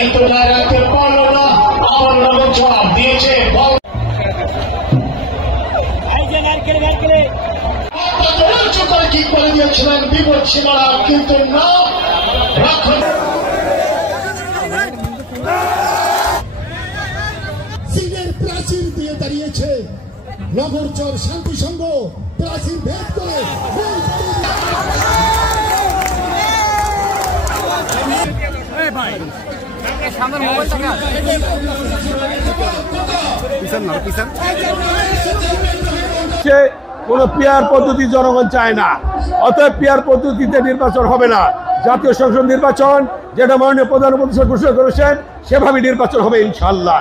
কিন্তু রাখতে পারলো না, আমার জবাব দিয়েছে কি করে দিয়েছিলেন বিপদ সীমানা, কিন্তু না সিংহের প্রাচীর দিয়ে দাঁড়িয়েছে নগরচর শান্তি সংঘ প্রাচীর ভেদ করে কোন পিয়ার পদ্ধতি জনগণ চায় না, অতএব পিয়ার পদ্ধতিতে নির্বাচন হবে না। জাতীয় সংসদ নির্বাচন যেটা মাননীয় প্রধানমন্ত্রী ঘোষণা করেছেন সেভাবে নির্বাচন হবে ইনশাআল্লাহ।